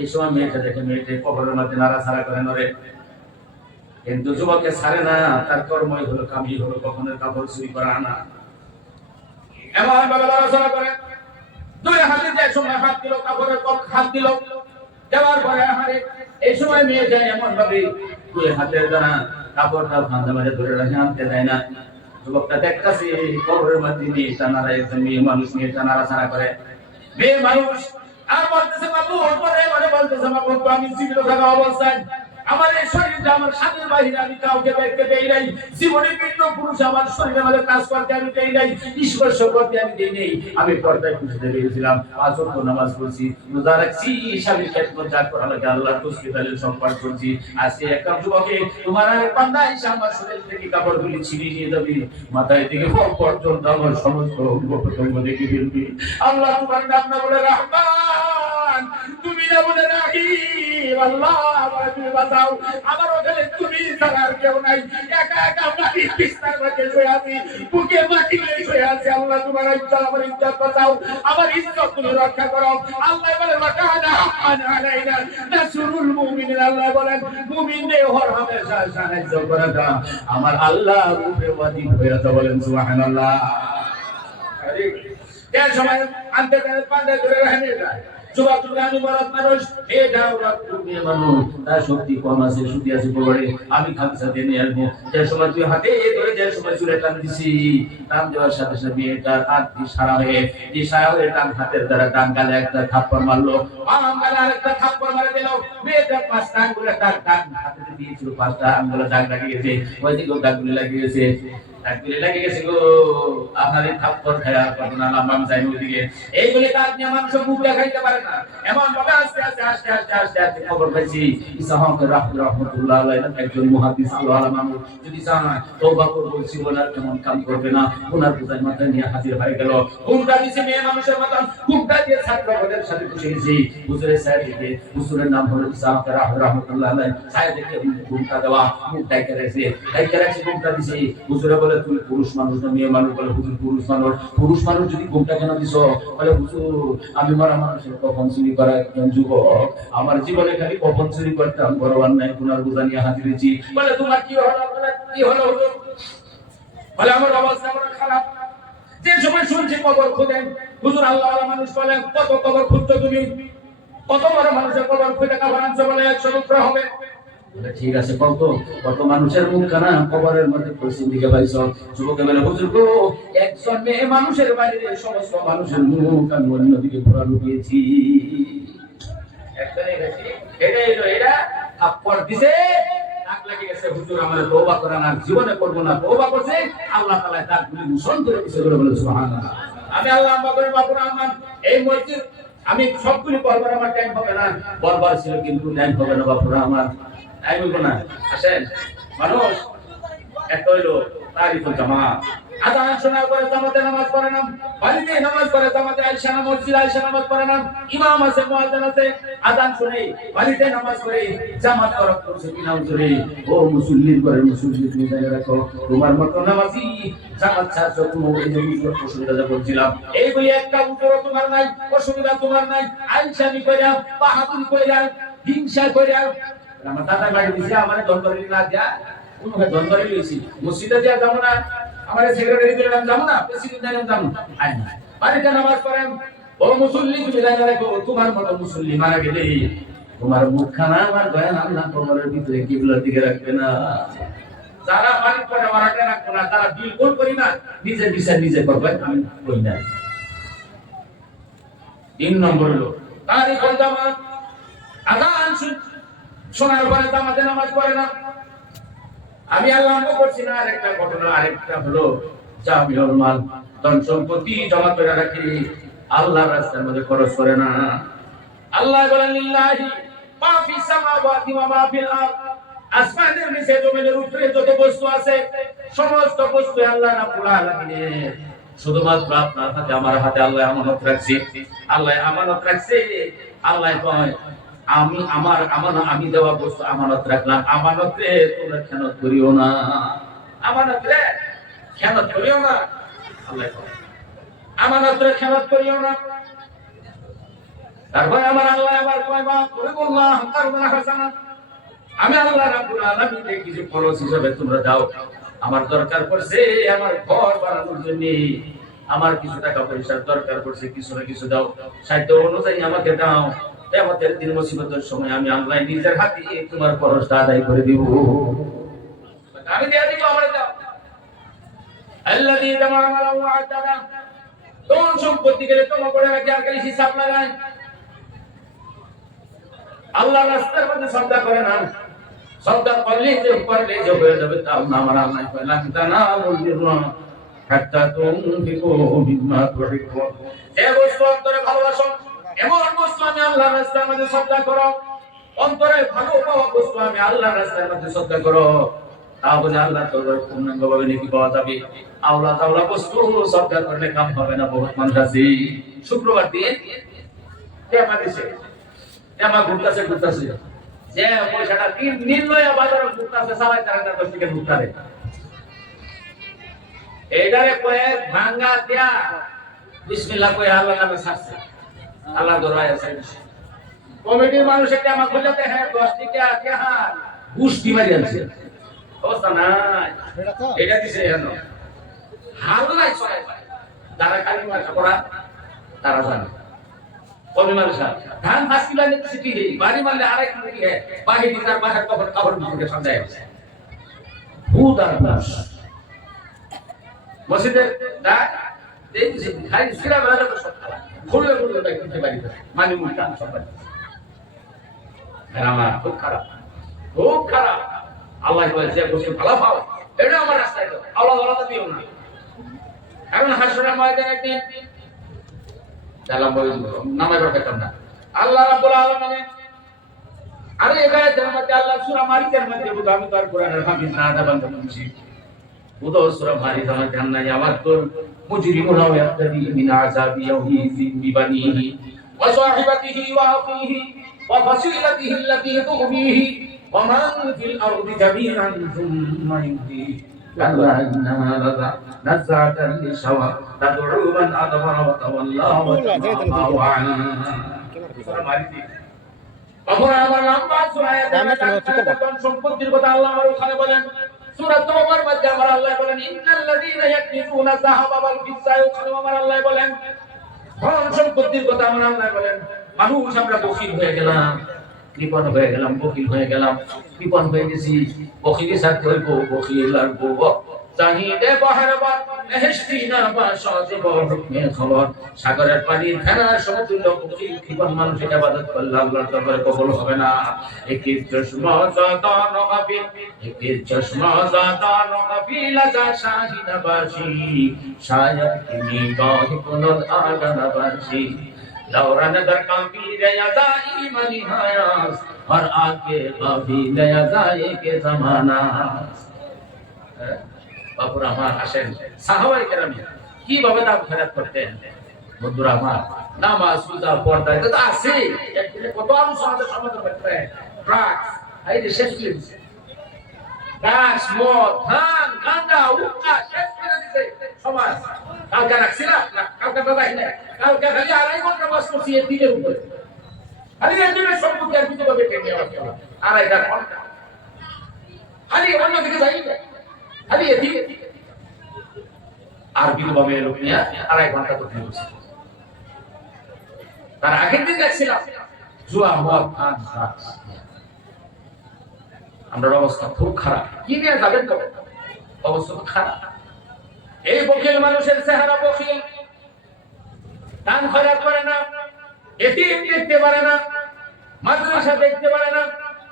এই সময় মেয়েটা দেখে, মেয়েটা কবরের মধ্যে নাড়াচাড়া করে নড়ে, কিন্তু যুবককে ছাড়ে না, তার কর্মই হলো কামি হলো কখনো কাপড় চুরি করা আনা, এমন ভাবে নাড়াচাড়া করে দুই হাতে যে সময় হাত দিল, কাপড়ের হাত দিল, দেওয়ার পরে হারে এই সময় মেয়ে যায় এমন ভাবে দুই হাতের দ্বারা কাপড়টা ফাঁদা মাঝে ধরে রাখে, আনতে দেয় না। যুবকটা দেখতেছে কবরের মধ্যে মেয়েটা নাড়া, একজন মেয়ে মানুষ মেয়েটা নাড়াচাড়া করে, মেয়ে মানুষ আর বলতেছে বাবু ওপরে, মানে বলতেছে বাবু আমি জীবিত থাকা অবস্থায় আমার এই শরীরটা আমার স্বামীর বাহিরে আমি কাউকে দেখতে দেই নাই, জীবনে ভিন্ন পুরুষ আমার শরীরে আমাদের কাজ করতে আমি দেই নাই, স্পর্শ করতে আমি দেই নাই, আমি পর্দায় খুশিতে বেরিয়েছিলাম, 5 ওয়াক্ত নামাজ পড়ছি, রোজা রাখছি, স্বামীর খেদমত যা করা লাগে আল্লাহর তসবিহ সম্পাদন করছি। আজকে একটা যুবকে তোমার এক বান্দা এসে আমার শরীর থেকে কাপড়গুলি ছিনিয়ে নিয়ে যাবে, মাথায় থেকে পা পর্যন্ত আমার সমস্ত অঙ্গ প্রত্যঙ্গ দেখে ফেলবি। আল্লাহ তোমার নাম না বলে রহমান, তুমি না বলে রাহিম, আল্লাহ আমাকে তুমি বাঁচাও, আমার ওখানে তুমি ছাড়া আর কেউ নাই, একা একা মাটির বিছানার মধ্যে শুয়ে আছি, বুকে মাটি নিয়ে শুয়ে আছি, আল্লাহ তোমার ইজ্জত, আমার ইজ্জত বাঁচাও, আমার ইজ্জত তুমি রক্ষা করো। আল্লাহ বলেন ওয়াকানা আলাইনা নাসরুল মুমিনিন, আল্লাহ বলেন মুমিনদের হর হামেশা সাহায্য করাটা আমার আল্লাহর উপরে ওয়াজিব হয়েছে, বলেন সুবহানাল্লাহ। আরে এর সময় আনতে পান্ডে ধরে রাখে যায়, যুবক আমি বড় মানুষ, এ দাও তুমি মানুষ, তার শক্তি কম আছে, সুতি আছে পড়ে, আমি খামসা দিয়ে নিয়ে আসবো। যে সময় তুই হাতে ধরে যে সময় চুলে টান দিছি, টান দেওয়ার সাথে সাথে মেয়েটার হাত সারা হয়ে টান হাতের দ্বারা টান গালে একটা থাপ্পড় মারলো, গালে আরেকটা থাপ্পড় মারে দিল, মেয়েটা 5টা আঙ্গুলে দাগ হাতে দিয়েছিল, 5টা আঙ্গুলে দাগ লাগিয়ে গেছে, ওইদিকেও দাগগুলি লাগিয়ে গেছে, দাগগুলি লাগিয়ে গেছে গো। আপনাদের থাপ্পড় খায়া করোনা লাম্বাম যাই ওইদিকে, এইগুলি কাজ নিয়ে মানুষ মুখ দেখাইতে পারে না। এমন ভাবে আস্তে আস্তে আস্তে আস্তে আস্তে আস্তে খবর পাইছি ইসহাক রাহমাতুল্লাহ আলাইহি একজন মুহাদ্দিস আলেম মানুষ যদি চায় তওবা করবে, জীবনের কেমন কাম করবে না, গুনার বোঝায় মাথায় নিয়ে হাজির হয়ে গেল। ঘুমটা দিছে মেয়ে মানুষের মতন, ঘুমটা দিয়ে ছাত্রদের সাথে বসে গেছি। হুজুরের সাহেবকে, হুজুরের নাম হলো ইসহাক রাহমাতুল্লাহ আলাইহি, সাহেবকে ঘুমটা দেওয়া, মুখ ডাইকা রেখে ঘুমটা দিছে। হুজুরে বলে তুমি পুরুষ মানুষ না মেয়ে মানুষ? বলে হুজুর পুরুষ মানুষ। পুরুষ মানুষ যদি ঘুমটা কেন দিছো? বলে হুজুর আমি মরা মানুষের কফন চুরি করা একজন যুবক, আমার জীবনে খালি কফন চুরি করতাম, বড় অন্যায় গুনার বোঝা নিয়ে হাজির হয়েছি। বলে তোমার কি হলো? বলে কি হলো হুজুর? বলে আমার অবস্থা বড় খারাপ। যে সময় শুনছি কবর খুঁজেন, হুজুর আল্লাহ মানুষ বলে কত কবর খুঁজছো তুমি? কত বড় মানুষের কবর খুঁজে কাফন আনছো? বলে 100 টুকরা হবে। ঠিক আছে, কত মানুষের মুখখানা কবরের মধ্যে পরিচিত দিকে পাইছ? যুবকে বলে হুজুর গো, একজন মেয়ে মানুষের বাইরে সমস্ত মানুষের মুখ আমি অন্যদিকে ঘোরানো দিয়েছি। একজনই গেছি, এটা থাপ্পড় দিছে, দাগ লেগে গেছে। হুজুর আমাদের তওবা করেন, আর জীবনে করব না। তওবা করছে, আল্লাহ তাআলা দাগগুলি মোচন করে দিয়েছে। বলে সুবহানাল্লাহ। আমি আল্লাহ আম্মা করে বাপুর রহমান, এই মসজিদ আমি সবগুলি করবার আমার টাইম হবে না, বলবার ছিল কিন্তু টাইম হবে না বাপুর রহমান, টাইম হইব না। আসেন মানুষ একটা হইলো তারিফুল জামাত, আযান শোনার পরে জামাতে নামাজ পড়ে না, বাড়িতে নামাজ পড়ে জামাতে আয়েশা না মসজিদ আয়েশা নামাজ পড়ে না, ইমাম আছে মুয়াজ্জিন আছে, আযান শুনে বাড়িতে নামাজ পড়ে জামাত তরক করছে কিনা হুজুরে? ও মুসল্লির ঘরের মুসল্লি তুমি জানে রাখো, তোমার মত নামাজি জামাত ছাড়ছো তুমি, এই যে মুসল্লির অসুবিধা বলছিলাম, এই বই একটা উত্তর তোমার নাই, অসুবিধা তোমার নাই, আইনসামি কইরা বাহাদুরি কইরা হিংসা কইরা আমার দাদা বাড়ি দিছে, আমার দরকারি না দিয়া কোন ভাই দরকারি লইছি, মসজিদে দিয়া যাব না, আমার সেক্রেটারি দিলাম যাব না, প্রেসিডেন্ট দিলাম যাব না, আই না বাড়িতে নামাজ পড়েন। ও মুসল্লি তুমি জানা রাখো, তোমার মত মুসল্লি মারা গেলে তোমার মুখখানা আমার দয়াল আল্লাহ কবরের ভিতরে কিবলার দিকে রাখবে না। যারা বাড়ি পড়ে মারাকে রাখবে না, তারা বিলকুল করি না, নিজের বিচার নিজে করবে, আমি কই না। 3 নম্বর হলো তারিকুল জামাত, আযান শোনার পরে জামাতে নামাজ পড়ে না। আমি আল্লাহ করছি না। আরেকটা ঘটনা, আরেকটা হলো জামিউল মাল, ধন সম্পত্তি জমা করে রাখি, আল্লাহর রাস্তার মধ্যে খরচ করে না। আল্লাহ বলেন লিল্লাহি মা ফিস সামাওয়াতি ওয়া মা ফিল আরদ, আসমানের নিচে জমিনের উপরে যত বস্তু আছে সমস্ত বস্তু আল্লাহ রাব্বুল আলামিনের। শুধুমাত্র আপনার হাতে আমার হাতে আল্লাহ আমানত রাখছে, আল্লাহ আমানত রাখছে। আল্লাহ কয় আমি দেওয়া বস্তু আমানত রাখলাম, আমানতে তোমরা খেয়ানত করিও না, আমানতে খেয়ানত করিও না। আল্লাহ কয় আমানতে খেয়ানত করিও না। তারপরে আমার আল্লাহ আবার কয় মা কুল্লাহ কারুনা হাসানা, আমি আল্লাহ রাব্বুল আলামিন কিছু খরচ হিসাবে তোমরা দাও। আমার দরকার পড়ছে আমার ঘর বানানোর জন্য, আমার কিছু টাকা পয়সার দরকার পড়ছে, কিছু না কিছু দাও, সাধ্য অনুযায়ী আমাকে দাও। কিয়ামতের দিন মুসিবতের সময় আমি আল্লাহ নিজের হাতে তোমার খরচটা আদায় করে দিব, আমি দিয়ে দিব, আমার দাও। আল্লাযী জামা মালা ওয়া আদাদা, কোন সম্পত্তি গেলে তোমার করে রাখি আর খালি হিসাব লাগায়। আল্লাহ রাস্তার মধ্যে সদকা করে না, সদকা করলে যে হয়ে যাবে তা আমার আল্লাহ কইলা কিতানা মুলবিরনা হাত্তা তুনফিকু মিম্মা তুহিব্বুন। যে বস্তু অন্তরে ভালোবাসো এমন বস্তু আমি আল্লাহর রাস্তার মধ্যে সদকা করো, অন্তরে ভালো পাওয়া বস্তু আমি আল্লাহর রাস্তার মধ্যে সদকা করো, তাহলে আল্লাহ তোর পূর্ণাঙ্গভাবে নেকি পাওয়া যাবে। আল্লাহ তাআলা বস্তু সদকা করলে কাম হবে না। বহুত মানুষ আছে শুক্রবার দিন কেমন দিছে, কেমন ঘুরতাছে যে পয়সাটা তিন লয়া বাজারে ঘুরতাছে, সবাই তারা 10 টাকা ঘুরতারে, এইটারে কয়ে ভাঙ্গা দিয়া বিসমিল্লাহ কয়ে আল্লাহ নামে ছাড়ছে, আল্লাহ দরবারে আছে। কমিটির মানুষ একটা আমার খুঁজতে হ্যাঁ 10 টাকা কেহা গুষ্টি মারি আনছে, অবস্থা নাই এটা দিছে কেন হাল নাই সবাই, যারা খালি মাসা পড়া তারা জানে। কমি মানুষ ধান 5 কিলো নিতে সিটি দেই, বাড়ি মারলে 2.5 কিলো দিয়ে বাহিনী তার বাসার কাপড় ভিতরে সাজায় আছে। ভূতার দাস মসজিদে দা দেই খাই সিরা বেলা তো সব খুলে খুলে দিতে পারি, মানে মুটা সব আমার খুব খারাপ, খুব খারাপ। আল্লাহ বলেছে বসে ভালো পাও, এটা আমার রাস্তায় দাও, আল্লাহ আল্লাহ দিও না। এখন হাসরের ময়দানে একদিন দালাম বলে নামাজ পড়তাম না। আল্লাহ রাব্বুল আলামিন আরে এবারে মধ্যে আল্লাহ সূরা মারিদের মধ্যে বুঝ আমি তার কোরআনের হাফিজ না দা বান্দা মুছি বুঝো সূরা মারিদ আমার জান্নাত আওয়াজ তো মুজরিমুনা ইয়াতাদি মিন আযাবি ইয়াউমিযিন বিবানিহি ওয়া সাহিবাতিহি ওয়া আখিহি ওয়া ফাসিলাতিহি আল্লাতী তুবিহি ওয়া মান ফিল আরদি জামিআন সুম্মা ইউদিহি কাল্লা ইন্নাহা লাযা নাযাতান লিশাওয়া তাদউ মান আদবারা ওয়া তাওয়াল্লা ওয়া আ'না সূরা মারিদ। তখন আমার লম্বা সূরা সম্পত্তির কথা আল্লাহ আমার ওখানে বলেন। সূরা তাওবার মধ্যে আমার আল্লাহ বলেন ইন্নাল্লাযীনা ইয়াকনিজুনা যাহাবা ওয়াল ফিদ্দা, ওখানে আমার আল্লাহ বলেন ধন সম্পত্তির কথা আমার আল্লাহ বলেন। মানুষ আমরা বখিল হয়ে গেলাম, কৃপণ হয়ে গেলাম, বখিল হয়ে গেলাম, কৃপণ হয়ে গেছি। বখিলের সাথে হইব বখিল আর বউ চাহিদে বহরবাদ মেহেশতি না বা সজীব হুকমে খবর। সাগরের পানির ফেনা সমতুল্য বখিল কৃপণ মানুষের ইবাদত করলে আল্লাহর দরবারে কবুল হবে না। একির চশমা জাদা নগাফিল, একির চশমা জাদা নগাফিল যা শাহিনা বাসি শায়দ কিনি গাহ কুনদ আগানা বাসি दौरान दर काफिर यदा ईमानी हयास और आके काफिर यदा के जमाना। বাপুরা আমার আসেন সাহাবায়ে কেরাম কিভাবে দাম খেলাত করতেন। বন্ধুরা আমার নামাজ রোজা পর্দা এটা তো আছে, একদিনে কত আরো সমাজের করতে ড্রাগস এই যে শেষ করে দিছে, ড্রাগস মদ ধান গাঁজা উকা শেষ করে দিছে সমাজ। কালকে রাখছিলাম না, কালকে তো রাখি না, কালকে খালি আড়াই ঘন্টা বাস করছি এর দিনের উপরে, খালি এর দিনের সম্পত্তি আর কিছু ভাবে টেনে আসছে আড়াইটা ঘন্টা, খালি অন্য দিকে যাই না, খালি এদিকে আর বিধবা মেয়ে লোক নিয়ে আড়াই ঘন্টা করতে বসে। তার আগের দিন দেখছিলাম জুয়া মদ খান ড্রাগস। আমরা অবস্থা খুব খারাপ, কি নিয়ে যাবেন তো অবস্থা খুব খারাপ। এই বখিল মানুষের চেহারা বখিল, দান খয়রাত করে না, এতিম দেখতে পারে না, মাদ্রাসা দেখতে পারে না,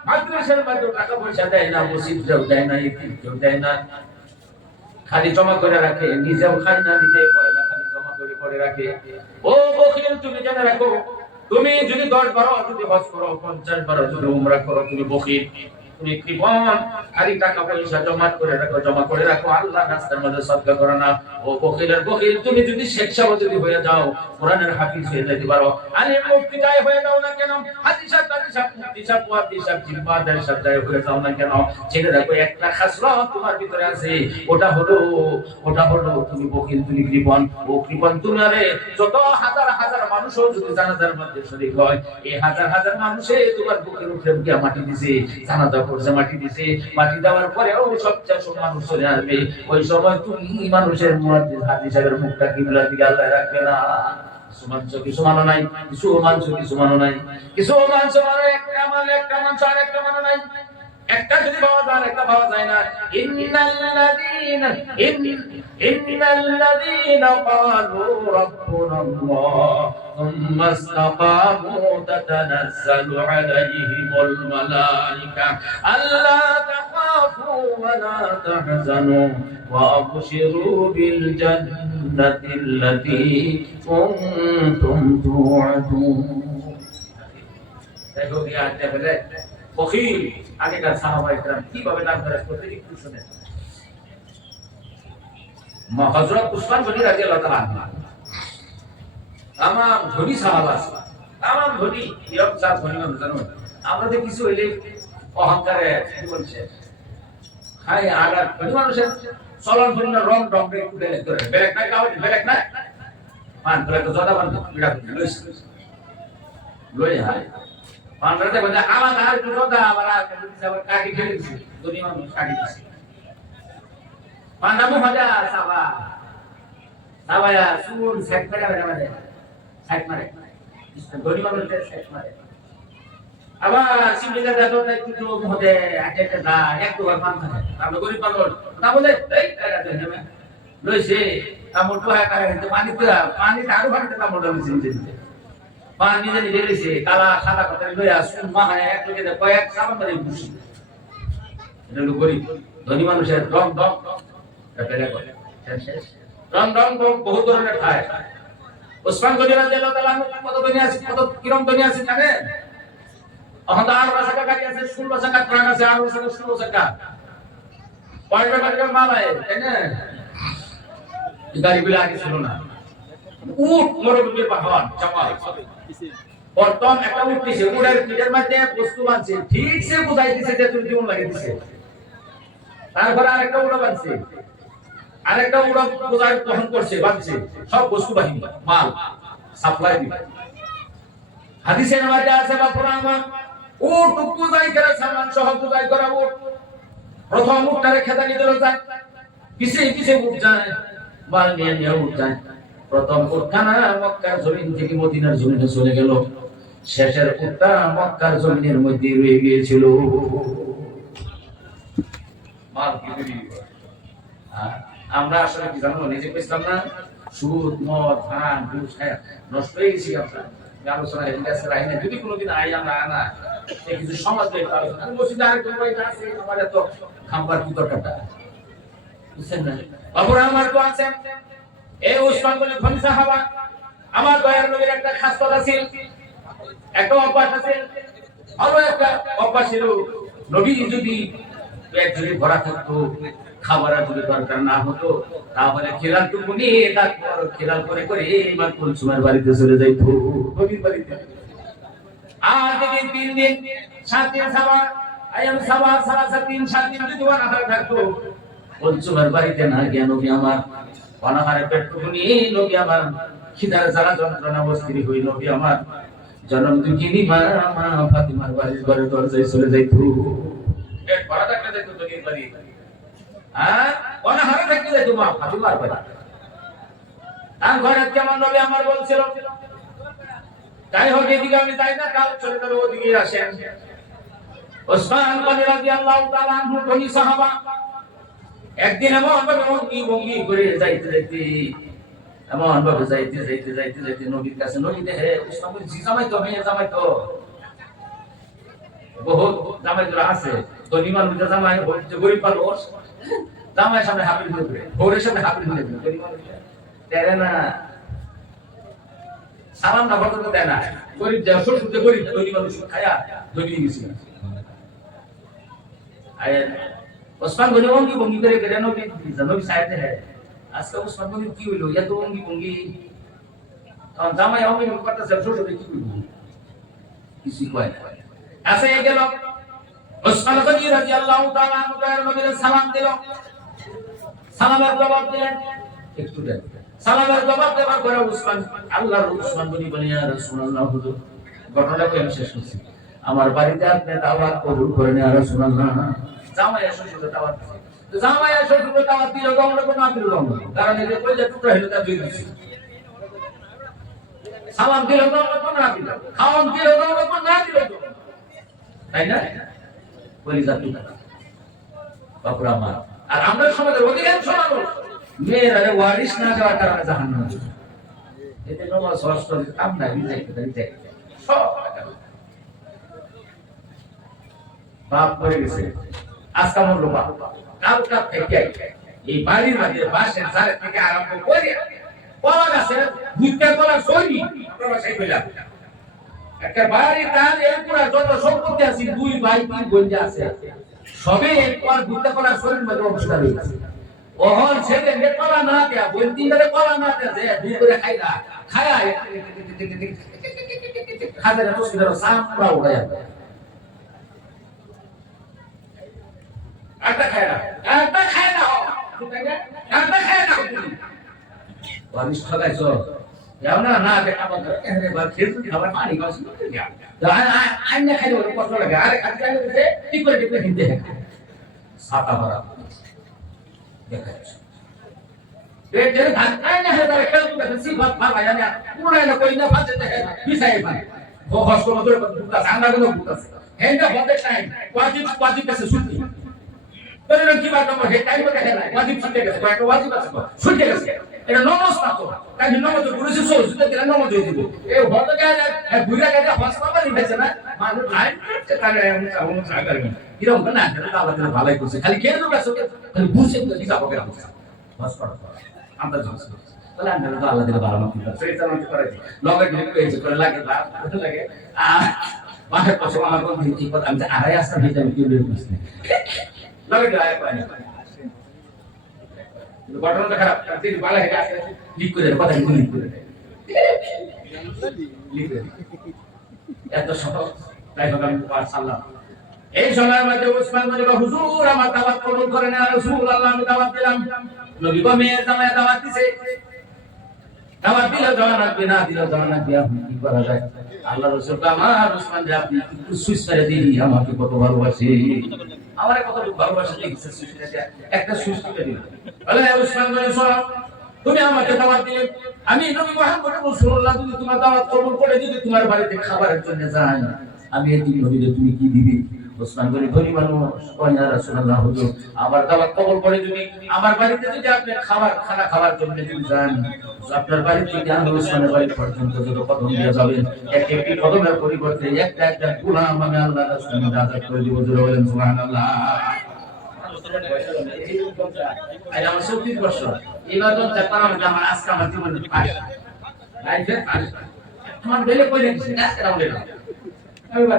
মাদ্রাসার মধ্যে টাকা পয়সা দেয় না, মসজিদেও দেয় না, এতিমকেও দেয় না, খালি জমা করে রাখে, নিজেও খায় না, নিজেই পড়ে না, খালি জমা করে রাখে। ও বখিল তুমি জেনে রাখো, তুমি যদি 10-12 যদি হজ করো, 50-12 যদি উমরা করো, তুমি বখিল, তুমি কৃপণ, খালি টাকা পয়সা জমা করে রাখো, আল্লাহ রাস্তার মধ্যে সদকা করো না। ও বখিলের বখিল, তুমি যদি শেখ সাহেব যদি হয়ে যাও, কোরআনের হাফিজ হয়ে যেতে পারো, আলিম মুফতি যাই হয়ে যাও না কেন, হাদিস মুফতি সাহেব ওয়াদি সাহেব জিম্মাদার সাহেব যাই হয়ে যাও না কেন, জেনে রাখো একটা খাসলত তোমার ভিতরে আছে, ওটা হলো তুমি বখিল, তুমি কৃপণ। ও কৃপণ তুমি, আরে যত হাজার হাজার মানুষও যদি জানাজার মধ্যে শরীক হয়, এই হাজার হাজার মানুষে তোমার বুকের উপরে গিয়ে মাটি দিছে, জানাজা করছে, মাটি দিছে, মাটি দেওয়ার পরে ও সব মানুষ চলে আসবে, ওই সময় তুমি মানুষের মুয়াজ্জিন হাদিস সাহেবের মুখটা কিবলার দিকে আল্লাহ রাখবে না। কিছু মানো নাই, কিছু মানো নাই, একটা মানছো আর একটা মানো নাই, একটা যদি পাওয়া যায় একটা পাওয়া যায় না। ইন্নাল্লাযীনা ক্বালু রাব্বুনাল্লাহ থুম্মা ইসতাকামু তাতানাজ্জালু আলাইহিমুল মালায়েকা আল্লা তাখাফু ওয়া লা তাহজানু ওয়া আবশিরু বিল জান্নাতিল্লাতী কুনতুম তুআদুন। দেখো কি আজকে বলে বখিল আগেকার সাহাবায়ে কেরাম কিভাবে দান খয়রাত করতে একটু শুনেন। হযরত উসমান গনি রাদিয়াল্লাহু তাআলা তামাম ধনী সাহাবা, তামাম ধনী, ইরব সাহেব ধনী মানুষ জানো। আমরা তো কিছু হইলে অহংকারে কি বলছে হাই আগার ধনী মানুষের চলন ফিরন রং ডংকে একটু বেলেগ করে বেলেগ নাই, কাও বেলেগ নাই, মান করে তো জদা বান বিড়া লই হাই পান্ডাতে বলে আমার আর দুটো দা আবার কাকি খেলেছি, ধনী মানুষ কাকি দিছে পান্ডামু মজা সাবায়া সুর সেট করে মানে সাইড মারে, ধনী মানুষের সাইড মারে। আবার সিমলিটা দাদু তাই একটু মধ্যে একটা দা এক দুবার পান খায়, আমরা গরিব মানুষ না বলে এই টাকা দেন না লইছে আমটো হ্যাঁ করে পানি আরো ভাড়াতে আমটো লইছে দিতে মা নিজে নিজে রয়েছে কালা সাদা কথা লই আসুন মা এক লোকে কয়েক সাবান ধরে খুশি এটা হলো গরিব ধনী মানুষের রং রং পেলে করে রং রং বহু ধরনের খায় ওসমান গনি রাদিয়াল্লাহু তাআলা কত ধনী আছে কত কিরম ধনী আছে জানেন এখন আর টাকা গাড়ি আছে 16 টাকা ট্রাক আছে আর 16 টাকা কয়টা টাকার মাল আছে তাই না গাড়িগুলো আগে ছিল না উট মরুভূমির পাহাড় চাপাল প্রথম একটা উট দিছে উটের পিঠের মধ্যে বস্তু বাঁধছে ঠিক সে বুঝাইতেছে যে তুমি জীবন লাগিয়ে দিছে তারপরে আরেকটা উড়ো বাঁধছে আরেকটা উড়ো বোঝাই বহন করছে বাঁধছে সব বস্তু বাহিনী মাল সাপ্লাই দিবে হাদিসের মধ্যে আছে বাপুরা আমার উট বুঝাই করে সামান সহ বুঝাই করা উট প্রথম উটটারে খেতানি দিল যায় পিছে পিছে উট যায় মাল নিয়ে নিয়ে উট যায় প্রথম উটখানা মক্কার জমিন থেকে মদিনার জমিনে চলে গেল শেষের উটটা মক্কার জমিনের মধ্যে রয়ে গিয়েছিল মাল আমরা আসলে কি জানো নিজে বুঝতাম না সুদ মদ ধান ঘুষ নষ্ট হয়ে গেছি আমরা আলোচনা যদি কোনোদিন আই আমরা আনা কিছু সমাজ মসজিদে আরেকজন আছে আমার এত খাম্বার কি দরকারটা বুঝছেন না বাবুরা আমার তো আছেন এই ওসমান গনি ধনী সাহাবা আমার দয়ার নবীর একটা খাস কথা ছিল একটা অভ্যাস আছে আরো একটা অভ্যাস ছিল নবী যদি পেট যদি ভরা থাকতো খাবারের যদি দরকার না হতো তাহলে খেলালটুকু নিয়ে তারপর খেলাল করে করে এইবার কুলসুমের বাড়িতে চলে যাইতো নবীর বাড়িতে আর যদি 3 দিন 7 দিন সাবা আয়াম সাবা সালাসা 3-7 দিন যদি অনাহারে থাকতো কুলসুমের বাড়িতে না গিয়ে নবী আমার অনাহারে পেটটুকু নিয়ে নবী আমার খিদার জ্বালা যন্ত্রণা অস্থির হই নবী আমার জনম দুঃখিনী মা ফাতিমার বাড়ির ঘরে দরজায় চলে যাইতো পেট ভরা থাকলে যাইতো নবীর বাড়ি অনাহারে থাকলে যাইতো মা ফাতিমার বাড়ি আর ঘরে কেমন নবী আমার বলছিল তাই হোক এদিকে আমি তাই না কাল চলে যাবে ওদিকে আসেন ওসমান গনি রাদিয়াল্লাহু তাআলা আনহু ধনী সাহাবা একদিন এমন ভাবে ভঙ্গি করে যাইতে যাইতে এমন ভাবে যাইতে যাইতে যাইতে যাইতে নবীর কাছে নবী দেখে ওসমান গনি জামাই তো মেয়ে জামাই তো বহুত জামাই তো আছে ধনী মানুষ জামাই হচ্ছে গরিব মানুষ জামাই সামনে হাবিল হয়ে ভোরের সামনে হাবিল হয়ে ধনী মানুষ তেরে না সালাম না বলতে দেয় না গরিব যা শ্বশুরতে গরিব ধনী মানুষ খায়া ধনী গেছিল আয়ের ওসমান গনি ভঙ্গি করে গেলেন নবী সাহেব হ্যাঁ আজকে ওসমান গনি কি হইলো এত ভঙ্গি তখন জামাই অঙ্গি করতেছে শ্বশুরে কি হইলো কিছু কয় না আসে গেল ওসমান গনি রাদিয়াল্লাহু তাআলা আনহু নবীর সালাম দিল সালামের জবাব দিলেন একটু দেন সালামের জবাব দেওয়ার পরে ওসমান আল্লাহর ওসমান গনি বলে ইয়া রাসূলুল্লাহ হুজুর ঘটনাটা কই শেষ করছি আমার বাড়িতে আপনি দাওয়াত কবুল করেন ইয়া রাসূলুল্লাহ জামাই শ্বশুরে দাওয়াত দিছে জামাই শ্বশুরে দাওয়াত দিল গমলে কোন না দিল কারণ এই যে কইলে টুকরা হলো তা দুই দিছে সালাম দিল গমলে কোন না দিল খাওয়ান দিল গমলে কোন না দিল তাই না বলি জাতি বাপুরা মা আর আমরা সমাজের অধিকাংশ মানুষ মেয়েরা ওয়ারিশ না যাওয়ার কারণে জাহান্নামে এতে নমাজ ষষ্ঠ কাম না রিজেক্ট সব বাপ করে গেছে আজকে আমার লোক কালকা থেকে এই বাড়ির মাঝে বাসের ধারে থেকে আরম্ভ করে কলা গাছের ভুট্টা কলা সরি আমরা সেই বললাম একটা বাড়ি তার এই পুরা যত সম্পত্তি আছে 2 ভাই 3 বোন আছে সবে একবার ভুট্টা কলা সরির মধ্যে অবস্থা রয়েছে ওহর ছেলে নে কলা না দেয়া বোন তিনরে কলা না দেয়া যে দুই করে খাইলা খায়া খাবে না তো সিধা সামরা উড়ায় একটা খায় না একটা খায় না একটা খায় না বারিশ খাইছো যাও না না বে আমাদের এনে বা খেলতে খাবার পানি গাছ করতে যাও আই না খাইলে ওর কষ্ট লাগে আরে খাইতে গেলে ঠিক করে দিতে হিন্দে ছাতা ভরা দেখাচ্ছ পেট যে ধাক্কায় না হয় তার খেলতে সিফাত ভাবা জানে পুরো না কই না ফাজে দেখে বিছাই পায় ও হস্ত মধ্যে বুকা সাংনা গুলো বুকা হেন্ডা হতে টাইম ওয়াজিব কাছে ছুটি তোর কি বাত আমার হে টাইম করে হেলা ওয়াজিব ছুটে গেছে কয়েকটা ওয়াজিব আছে ছুটে গেছে এটা নমজ না তো কাজ নমজ পুলিশ সরস্বতী দিলে নমজ হয়ে দিব এই হতে গেলে বুইরা গেলে হাসপাতাল নিবেছে না মানুষ লাইন করতে কানে আমি সাগর এরকম না এটা আল্লাহ তাআলা ভালোই করছে খালি কে লোক আছে খালি বুঝে তো দিবা হবে বাস করো আমরা জানছি তাহলে আমরা তো আল্লাহ তাআলা ভালো মাফি করে সেই জানাতে পারে লগে গিয়ে কইছে করে লাগে লাগে বাহে পাশে আমার কোন ঠিক কথা আমি আড়াই আসতে দিতে আমি কি বলে বুঝছি লগে যায় পানি ঘটনাটা খারাপ তিনি বালা হেগে আসে লিক করে কথা লিক করে লিক করে এত সহজ তাই হোক আমি পার সাল্লাম এই সময়ের মধ্যে উসমান বলে হুজুর আমার দাওয়াত কবুল করেন না রাসূলুল্লাহ আমি দাওয়াত দিলাম নবী গো মেয়ের জামাই দাওয়াত দিছে দাওয়াত দিলে জামানত বিনা দিলে জামানত দিয়া কি করা যায় আল্লাহ রাসূল আমার উসমান যে আপনি একটু সুইচ করে দিই আমাকে কত ভালোবাসে আমারে কত ভালোবাসে দেখছে সুইচ করে একটা সুইচ করে দিল বলে উসমান বলে শোনো তুমি আমাকে দাওয়াত দিলে আমি নবী মুহাম্মদ রাসূলুল্লাহ যদি তোমার দাওয়াত কবুল করে যদি তোমার বাড়িতে খাবারের জন্য যাই আমি এই নবীকে তুমি কি দিবি উসমান বলে ধনী মানুষ কইনা রাসূলুল্লাহ হুজুর আমার দাওয়াত কবুল করে যদি আমার বাড়িতে যদি আপনি খানা খাবার জন্য যদি যান আপনার বাড়ি থেকে আমি উসমানের বাড়ি পর্যন্ত যত কদম দিয়ে যাবেন এক একটি কদমের পরিবর্তে একটা একটা গোলাম আমি আল্লাহর রাস্তায় আজাদ করে দিব জোরে বলেন সুবহানাল্লাহ আজ আমার 37 বছর ইবাদত চাপার আমার আজকে আমার জীবনে পাস লাইফে পাস আমার বেলে কই দিছি না এরকম না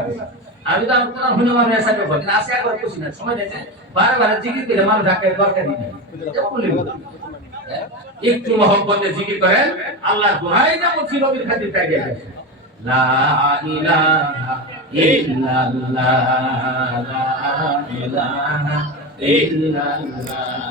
আমি তো আপনারা হইনো আমি আশা করব না আশা করে খুশি না সময় দিতে বারবার জিকির করে মানুষ ডাকে দরকার নেই একটু মহব্বতে জিকির করেন আল্লাহর দোহাই যেমন ছিল নবীর খাতির তাই গেছে লা ইলাহা ইল্লাল্লাহ লা ইলাহা ইল্লাল্লাহ